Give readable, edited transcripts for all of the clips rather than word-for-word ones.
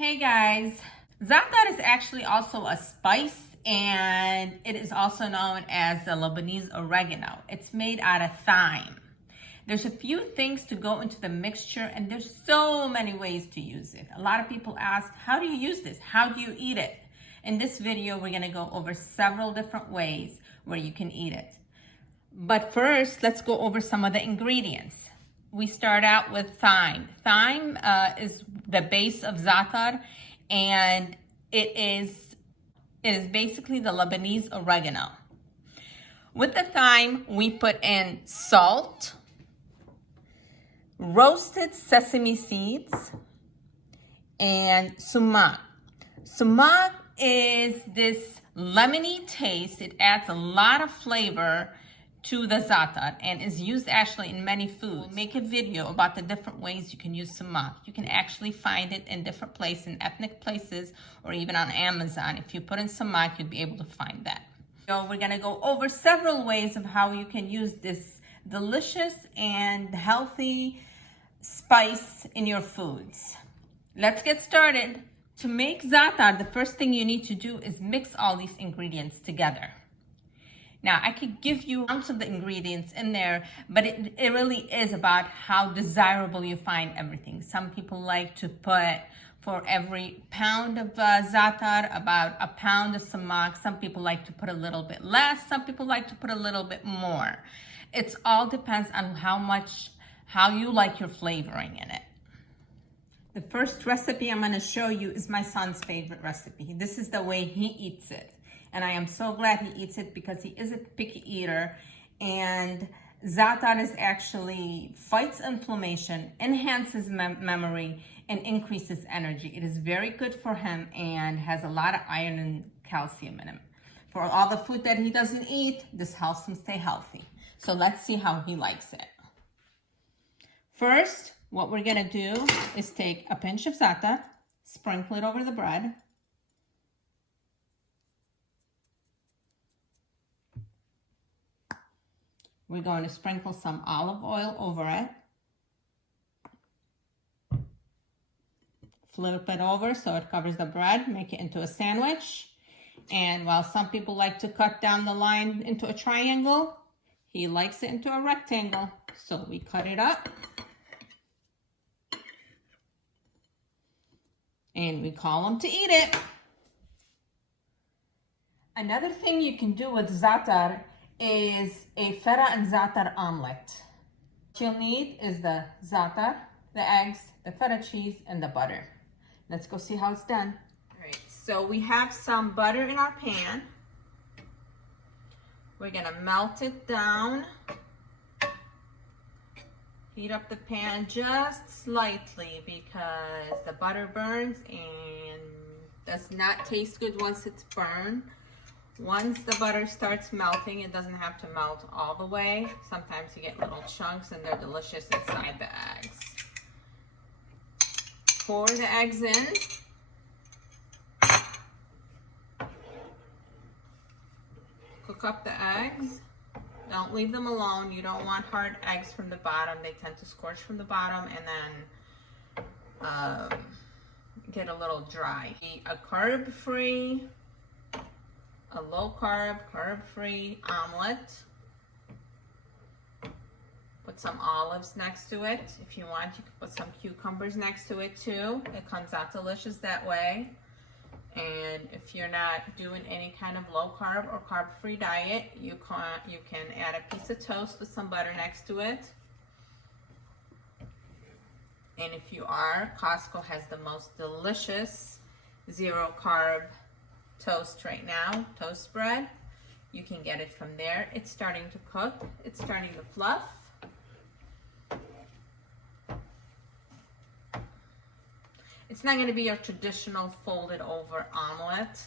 Hey guys, Za'atar is actually also a spice and it is also known as the Lebanese oregano. It's made out of thyme. There's a few things to go into the mixture and there's so many ways to use it. A lot of people ask, how do you use this? How do you eat it? In this video, we're gonna go over several different ways where you can eat it. But first, let's go over some of the ingredients. We start out with thyme. Thyme is the base of Za'atar, and it is basically the Lebanese oregano. With the thyme, we put in salt, roasted sesame seeds, and sumac. Sumac is this lemony taste. It adds a lot of flavor to the Za'atar and is used actually in many foods. We'll make a video about the different ways you can use sumac. You can actually find it in different places, in ethnic places, or even on Amazon. If you put in sumac, you'll be able to find that. So we're gonna go over several ways of how you can use this delicious and healthy spice in your foods. Let's get started. To make Za'atar, the first thing you need to do is mix all these ingredients together. Now, I could give you ounce of the ingredients in there, but it really is about how desirable you find everything. Some people like to put, for every pound of Za'atar, about a pound of sumac. Some people like to put a little bit less. Some people like to put a little bit more. It all depends on how you like your flavoring in it. The first recipe I'm gonna show you is my son's favorite recipe. This is the way he eats it. And I am so glad he eats it because he is a picky eater. And Za'atar is actually fights inflammation, enhances memory, and increases energy. It is very good for him and has a lot of iron and calcium in him. For all the food that he doesn't eat, this helps him stay healthy. So let's see how he likes it. First, what we're gonna do is take a pinch of Za'atar, sprinkle it over the bread. We're going to sprinkle some olive oil over it. Flip it over so it covers the bread. Make it into a sandwich. And while some people like to cut down the line into a triangle, he likes it into a rectangle. So we cut it up. And we call him to eat it. Another thing you can do with Za'atar is a Feta and Za'atar omelette. What you'll need is the Za'atar, the eggs, the Feta cheese, and the butter. Let's go see how it's done. All right, so we have some butter in our pan. We're gonna melt it down. Heat up the pan just slightly because the butter burns and does not taste good once it's burned. Once the butter starts melting, it doesn't have to melt all the way. Sometimes you get little chunks and they're delicious inside the eggs. Pour the eggs in. Cook up the eggs. Don't leave them alone. You don't want hard eggs from the bottom. They tend to scorch from the bottom and then get a little dry. A carb-free, a low-carb, carb-free omelet. Put some olives next to it. If you want, you can put some cucumbers next to it too. It comes out delicious that way. And if you're not doing any kind of low-carb or carb-free diet, you can add a piece of toast with some butter next to it. And if you are, Costco has the most delicious zero-carb toast right now, toast bread. You can get it from there. It's starting to cook. It's starting to fluff. It's not going to be your traditional folded over omelet.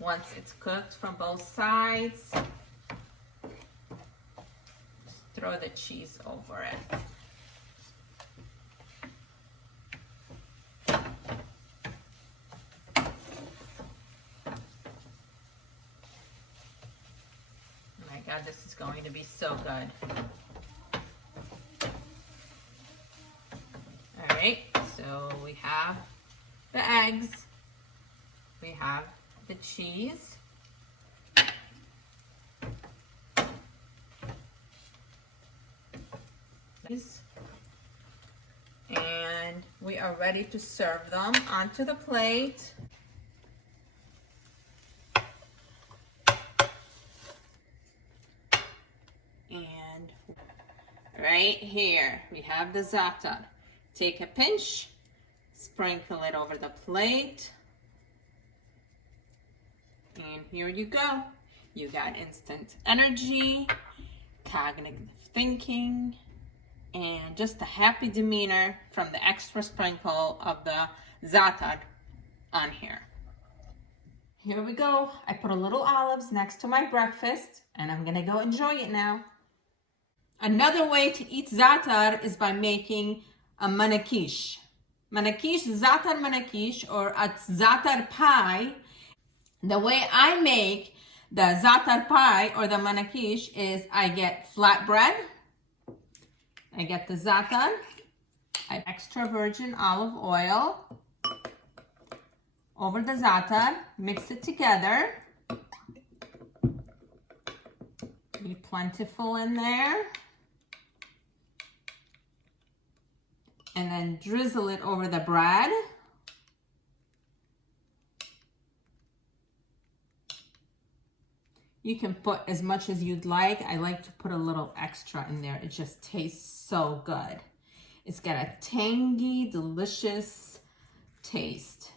Once it's cooked from both sides, just throw the cheese over it. God, this is going to be so good. All right, so we have the eggs. We have the cheese. And we are ready to serve them onto the plate. And right here, we have the Za'atar. Take a pinch, sprinkle it over the plate. And here you go. You got instant energy, cognitive thinking, and just a happy demeanor from the extra sprinkle of the Za'atar on here. Here we go. I put a little olives next to my breakfast, and I'm gonna go enjoy it now. Another way to eat Za'atar is by making a manakish. Manakish, Za'atar manakish, or a Za'atar pie. The way I make the Za'atar pie or the manakish is I get flatbread, I get the Za'atar, I extra virgin olive oil over the Za'atar, mix it together, be plentiful in there, and then drizzle it over the bread. You can put as much as you'd like. I like to put a little extra in there. It just tastes so good. It's got a tangy, delicious taste.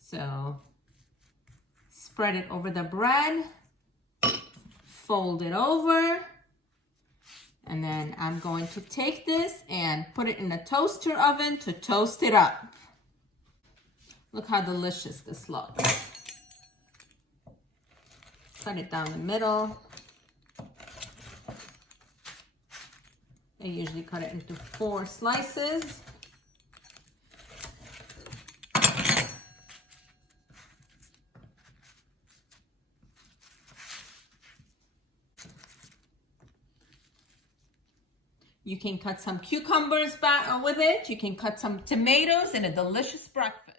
So spread it over the bread, fold it over, and then I'm going to take this and put it in the toaster oven to toast it up. Look how delicious this looks. Cut it down the middle. I usually cut it into 4 slices. You can cut some cucumbers with it. You can cut some tomatoes and a delicious breakfast.